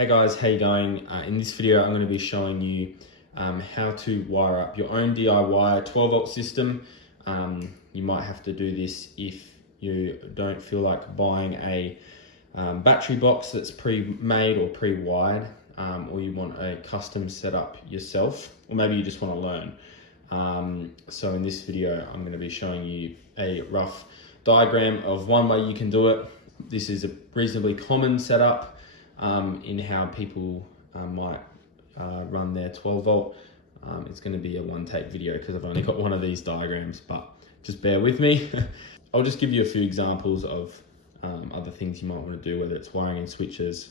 Hey guys, how you going? In this video, I'm going to be showing you how to wire up your own DIY 12 volt system. You might have to do this if you don't feel like buying a battery box that's pre-made or pre-wired, or you want a custom setup yourself, or maybe you just want to learn. So in this video, I'm going to be showing you a rough diagram of one way you can do it. This is a reasonably common setup in how people might run their 12 volt. It's going to be a one take video because I've only got one of these diagrams, but just bear with me. I'll just give you a few examples of other things you might want to do, whether it's wiring in switches,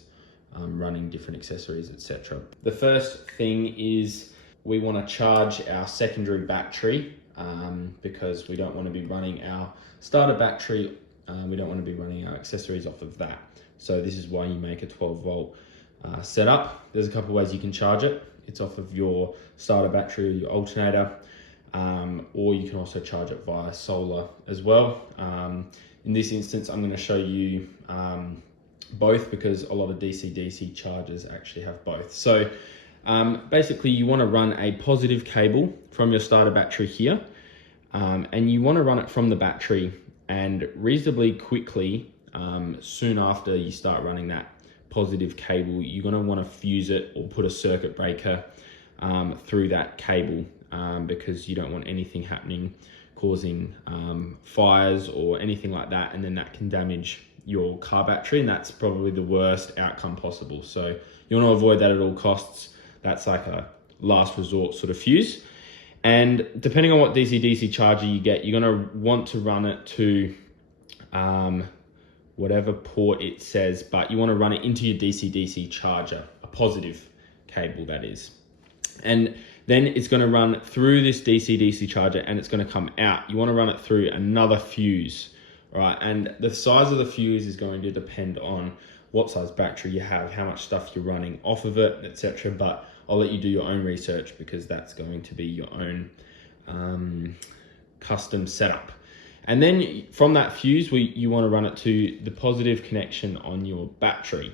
running different accessories, etc. The first thing is we want to charge our secondary battery because we don't want to be running our starter battery. We don't want to be running our accessories off of that. So this is why you make a 12 volt setup. There's a couple of ways you can charge it. It's off of your starter battery or your alternator, or you can also charge it via solar as well. In this instance, I'm going to show you both because a lot of DC-DC chargers actually have both. So basically you want to run a positive cable from your starter battery here, and you want to run it from the battery, and reasonably quickly, soon after you start running that positive cable, you're going to want to fuse it or put a circuit breaker through that cable, because you don't want anything happening causing fires or anything like that, and then that can damage your car battery, and that's probably the worst outcome possible. So you want to avoid that at all costs. That's like a last resort sort of fuse. And depending on what DC-DC charger you get, you're going to want to run it to whatever port it says, but you want to run it into your DC-DC charger, a positive cable that is. And then it's going to run through this DC-DC charger and it's going to come out. You want to run it through another fuse, right? And the size of the fuse is going to depend on what size battery you have, how much stuff you're running off of it, etc. But I'll let you do your own research because that's going to be your own custom setup. And then from that fuse, you want to run it to the positive connection on your battery.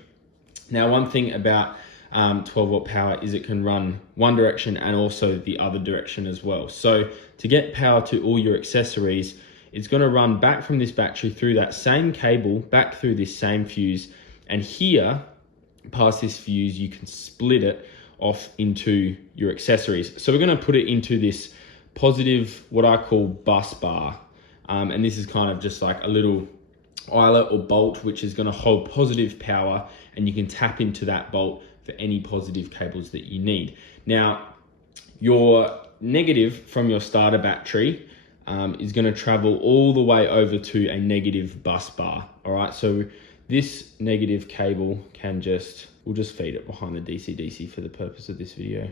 Now, one thing about 12 volt power is it can run one direction and also the other direction as well. So to get power to all your accessories, it's going to run back from this battery through that same cable, back through this same fuse. And here, past this fuse, you can split it off into your accessories. So we're going to put it into this positive, what I call bus bar. And this is kind of just like a little eyelet or bolt, which is going to hold positive power, and you can tap into that bolt for any positive cables that you need. Now, your negative from your starter battery is going to travel all the way over to a negative bus bar. All right, so this negative cable we'll just feed it behind the DC-DC for the purpose of this video.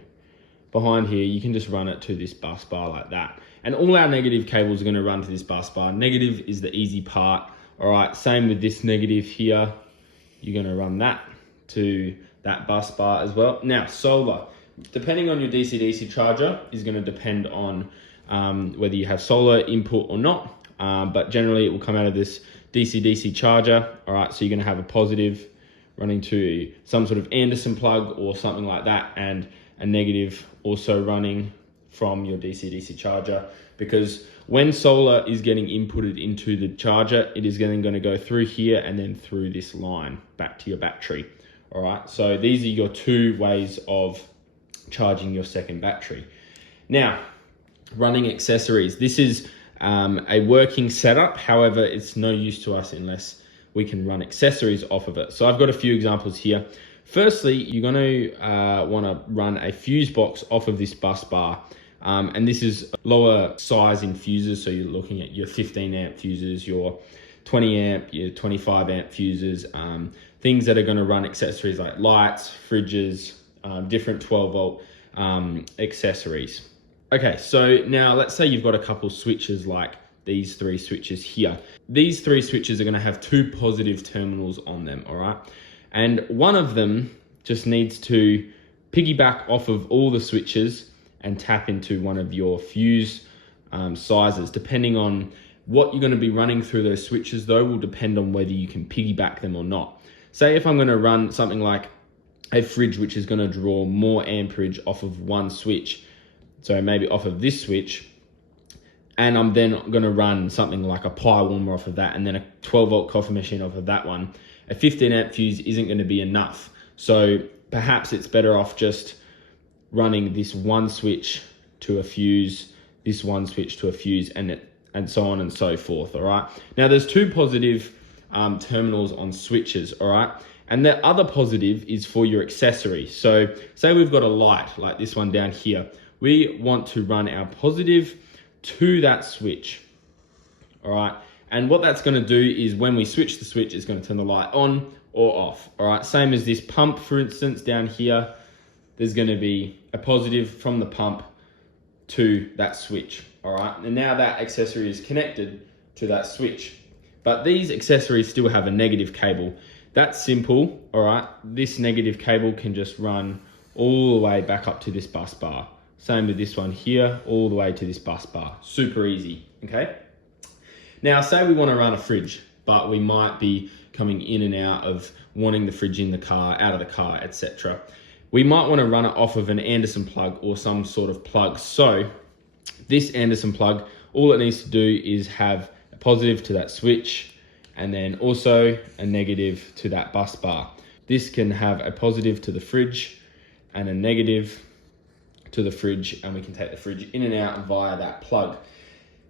Behind here, you can just run it to this bus bar like that. And all our negative cables are going to run to this bus bar. Negative is the easy part. All right, same with this negative here. You're going to run that to that bus bar as well. Now, solar, depending on your DC-DC charger, is going to depend on whether you have solar input or not. But generally, it will come out of this DC-DC charger. All right, so you're going to have a positive running to some sort of Anderson plug or something like that, and a negative also running from your DC-DC charger, because when solar is getting inputted into the charger, it is going to go through here and then through this line back to your battery. All right, so these are your two ways of charging your second battery. Now, running accessories. This is a working setup. However, it's no use to us unless we can run accessories off of it. So I've got a few examples here. Firstly, you're going to want to run a fuse box off of this bus bar. And this is lower size in fuses. So you're looking at your 15 amp fuses, your 20 amp, your 25 amp fuses, things that are going to run accessories like lights, fridges, different 12 volt accessories. Okay, so now let's say you've got a couple switches like these three switches here. These three switches are going to have two positive terminals on them, all right? And one of them just needs to piggyback off of all the switches and tap into one of your fuse sizes. Depending on what you're going to be running through those switches, though, will depend on whether you can piggyback them or not. Say if I'm going to run something like a fridge which is going to draw more amperage off of one switch, so maybe off of this switch, and I'm then going to run something like a pie warmer off of that, and then a 12 volt coffee machine off of that one, a 15 amp fuse isn't going to be enough. So perhaps it's better off just running this one switch to a fuse, this one switch to a fuse, and so on and so forth. All right. Now there's two positive terminals on switches. All right. And the other positive is for your accessory. So say we've got a light like this one down here. We want to run our positive to that switch. All right. And what that's going to do is when we switch the switch, it's going to turn the light on or off. All right. Same as this pump, for instance, down here, there's going to be a positive from the pump to that switch. All right. And now that accessory is connected to that switch. But these accessories still have a negative cable. That's simple. All right. This negative cable can just run all the way back up to this bus bar. Same with this one here, all the way to this bus bar. Super easy. Okay. Now, say we want to run a fridge, but we might be coming in and out of wanting the fridge in the car, out of the car, etc. We might want to run it off of an Anderson plug or some sort of plug. So this Anderson plug, all it needs to do is have a positive to that switch and then also a negative to that bus bar. This can have a positive to the fridge and a negative to the fridge, and we can take the fridge in and out via that plug.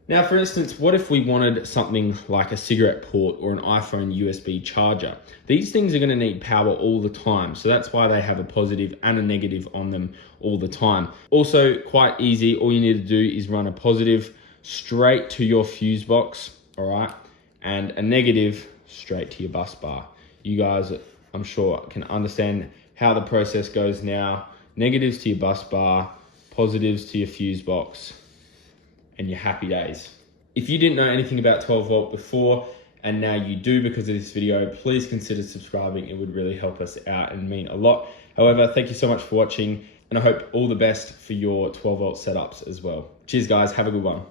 Now, for instance, what if we wanted something like a cigarette port or an iPhone USB charger? These things are going to need power all the time, so that's why they have a positive and a negative on them all the time. Also, quite easy, all you need to do is run a positive straight to your fuse box, all right, and a negative straight to your bus bar. You guys, I'm sure, can understand how the process goes now. Negatives to your bus bar, positives to your fuse box, and your happy days. If you didn't know anything about 12 volt before, and now you do because of this video, please consider subscribing. It would really help us out and mean a lot. However, thank you so much for watching, and I hope all the best for your 12 volt setups as well. Cheers guys, have a good one.